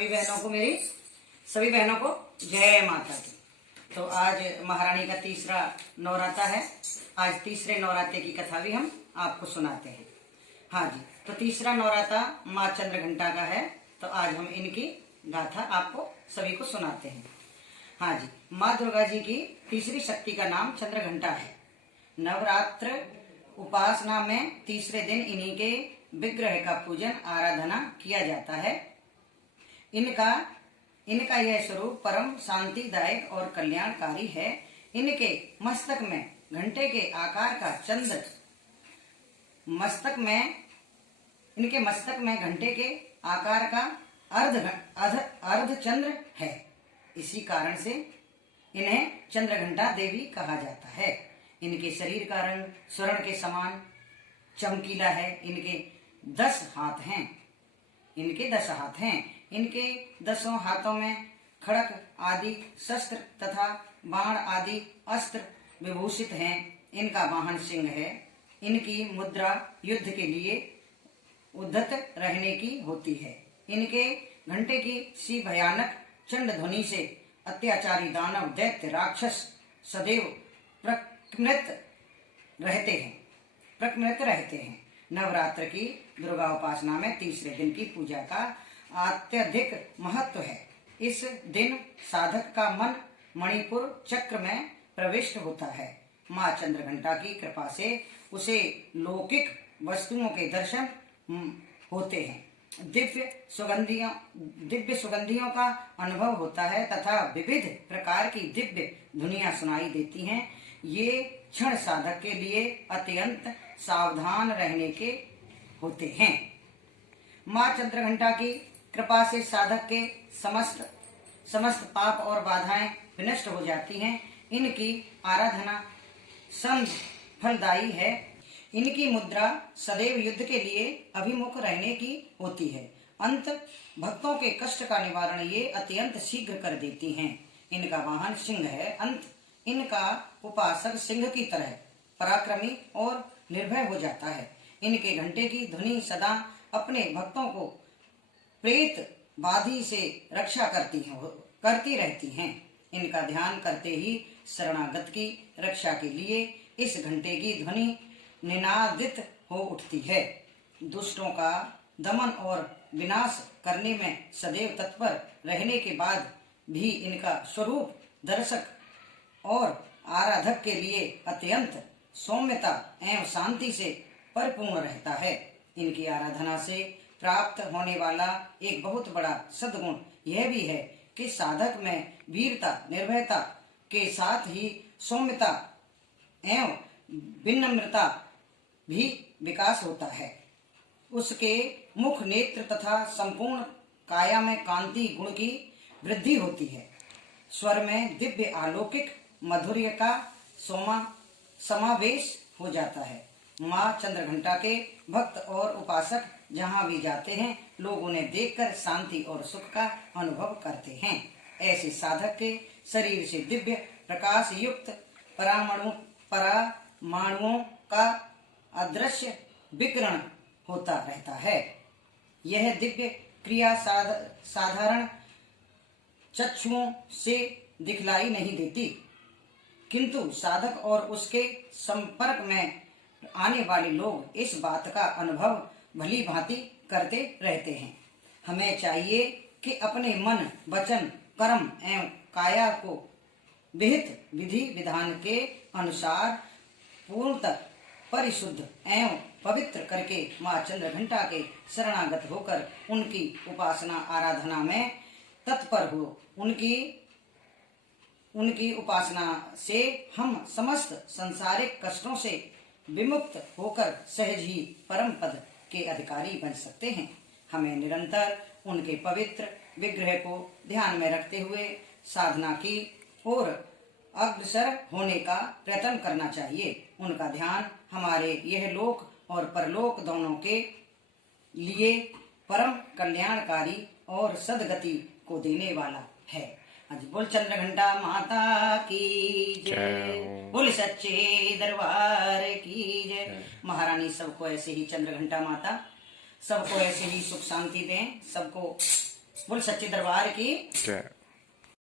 सभी बहनों को जय माता दी। तो आज महारानी का तीसरा नवराता है। आज तीसरे नवराते की कथा भी हम आपको सुनाते हैं। हाँ जी, तो तीसरा नवराता माँ चंद्रघंटा का है। तो आज हम इनकी गाथा आपको सभी को सुनाते हैं। हाँ जी, माँ दुर्गा जी की तीसरी शक्ति का नाम चंद्रघंटा है। नवरात्र उपासना में तीसरे दिन इन्हीं के विग्रह का पूजन आराधना किया जाता है। इनका यह स्वरूप परम शांतिदायक और कल्याणकारी है। इनके मस्तक में घंटे के आकार का चंद्र इनके मस्तक में घंटे के आकार का अर्ध चंद्र है। इसी कारण से इन्हें चंद्रघंटा देवी कहा जाता है। इनके शरीर का रंग स्वर्ण के समान चमकीला है। इनके 10 हाथ हैं। इनके 10 हाथों में खड़क आदि शस्त्र तथा बाण आदि अस्त्र विभूषित हैं। इनका वाहन सिंह है। इनकी मुद्रा युद्ध के लिए उद्धत रहने की होती है। इनके घंटे की सी भयानक चंड ध्वनि से अत्याचारी दानव दैत्य राक्षस सदैव प्रकम्पित रहते हैं। नवरात्र की दुर्गा उपासना में तीसरे दिन की पूजा का अत्यधिक महत्व है। इस दिन साधक का मन मणिपुर चक्र में प्रविष्ट होता है। माँ चंद्रघंटा की कृपा से उसे लौकिक वस्तुओं के दर्शन होते हैं। दिव्य सुगंधियों का अनुभव होता है तथा विविध प्रकार की दिव्य धुनियां सुनाई देती हैं। ये क्षण साधक के लिए अत्यंत सावधान रहने के होते हैं। माँ चंद्रघंटा की कृपा से साधक के समस्त पाप और बाधाएं विनष्ट हो जाती हैं। इनकी आराधना फलदायी है। इनकी मुद्रा सदैव युद्ध के लिए अभिमुख रहने की होती है। अंत भक्तों के कष्ट का निवारण ये अत्यंत शीघ्र कर देती हैं। इनका वाहन सिंह है। अंत इनका उपासक सिंह की तरह पराक्रमी और निर्भय हो जाता है। इनके घंटे की ध्वनि सदा अपने भक्तों को प्रेत बाधी से रक्षा करती रहती हैं। इनका ध्यान करते ही शरणागत की रक्षा के लिए इस घंटे की ध्वनि निनादित हो उठती है। दुष्टों का दमन और विनाश करने में सदैव तत्पर रहने के बाद भी इनका स्वरूप दर्शक और आराधक के लिए अत्यंत सौम्यता एवं शांति से परिपूर्ण रहता है। इनकी आराधना से प्राप्त होने वाला एक बहुत बड़ा सद्गुण यह भी है कि साधक में वीरता निर्भयता के साथ ही सौम्यता एवं विनम्रता भी विकास होता है। उसके मुख नेत्र तथा संपूर्ण काया में कांति गुण की वृद्धि होती है। स्वर में दिव्य अलौकिक माधुर्य का समावेश हो जाता है। माँ चंद्रघंटा के भक्त और उपासक जहाँ भी जाते हैं लोग उन्हें देखकर शांति और सुख का अनुभव करते हैं। ऐसे साधक के शरीर से दिव्य प्रकाश युक्त परामाणुओं का अदृश्य विकिरण होता रहता है। यह दिव्य क्रिया साधारण चक्षुओं से दिखलाई नहीं देती, किंतु साधक और उसके संपर्क में आने वाले लोग इस बात का अनुभव भली भांति करते रहते हैं। हमें चाहिए कि अपने मन वचन कर्म एवं काया को विहित विधि विधान के अनुसार पूर्णतः परिशुद्ध एवं पवित्र करके माँ चंद्रघंटा के शरणागत होकर उनकी उपासना आराधना में तत्पर हो। उनकी उपासना से हम समस्त सांसारिक कष्टों से विमुक्त होकर सहज ही परम पद के अधिकारी बन सकते हैं। हमें निरंतर उनके पवित्र विग्रह को ध्यान में रखते हुए साधना की ओर अग्रसर होने का प्रयत्न करना चाहिए। उनका ध्यान हमारे यह लोक और परलोक दोनों के लिए परम कल्याणकारी और सदगति को देने वाला है। आज बोल चंद्रघंटा माता की जय, बोल सच्चे दरबार की जय। महारानी सबको ऐसे ही चंद्रघंटा माता सबको ऐसे ही सुख शांति दें, सबको बोल सच्चे दरबार की जय।